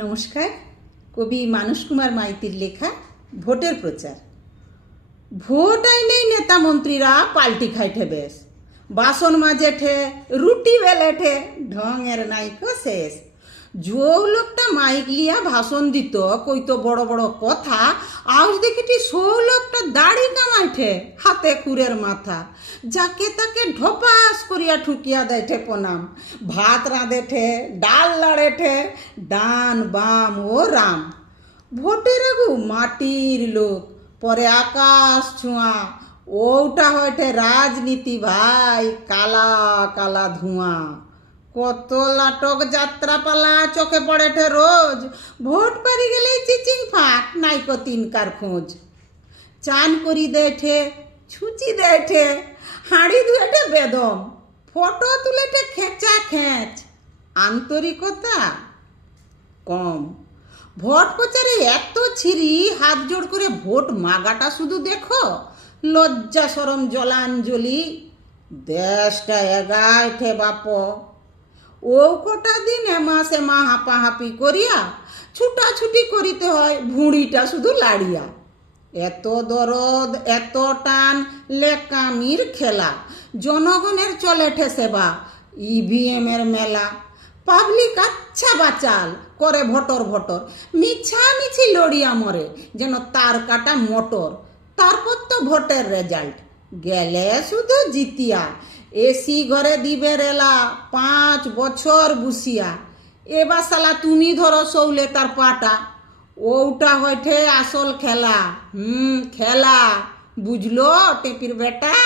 নমস্কার। কবি মানস কুমার মাইতির লেখা ভোটের প্রচার। ভোট আইনেই নেতা মন্ত্রীরা পাল্টি খাইঠে বেশ, বাসন মাজেঠে, রুটি বেলেঠে, ঢঙের নাইকো শেষ। যৌ লোকটা মাইক লিয়া ভাষণ দিত, কইতো বড় বড় কথা, আজ দেখিটি সৌ লোকটা দাড়ি কামাইঠে, হাতে কুরের মাথা, যাকে তাকে ঢপাস করিয়া ঠুকিয়া দেয়ঠে প্রণাম। ভাত রাঁধেঠে, ডাল লাড়েঠে, ডান বাম ও রাম। ভোটের আগু মাটির লোক, পরে আকাশ ছোঁয়া, ওটা হয়ঠে রাজনীতি ভাই, কালা কালা ধোঁয়া। কত নাটক যাত্রাপালা চোখে পড়েঠে রোজ, ভোট পারি গেলেই চিচিং ফাঁক, নাইকো তিনকার খোঁজ। চান করি দেঠে, ছুচি দেঠে, হাঁড়ি ধুয়েঠে বেদম, ফটো তুলেঠে খেঁচা খেঁচ, আন্তরিকতা কম। ভোট প্রচারে এত ছিরি, হাত জোড় করে ভোট মাগাটা শুধু দেখো, লজ্জা সরম জলাঞ্জলি, দেশটা এগাইঠে বাপ। ও কটা দিন এমাসে মা হাঁপাহাঁপি করিয়া ছুটাছুটি করিতে হয় ভুঁড়িটা শুধু লাড়িয়া। এত দরদ, এত টান, লেকামির খেলা, জনগণের চলেঠে সেবা, ইভিএমের মেলা। পাবলিক আচ্ছা বাচাল করে ভটর ভটর, মিছামিছি লড়িয়া মরে যেন তার কাটা মোটর। তারপর তো ভোটের রেজাল্ট, গেলে শুধু জিতিয়া, এসি ঘরে দিবে রেলা 5 বছর বুসিয়া। এবার শালা তুমি ধরো সৌলে তার পাটা, ওটা হয়ঠে আসল খেলা। খেলা বুঝলো টেপির বেটা।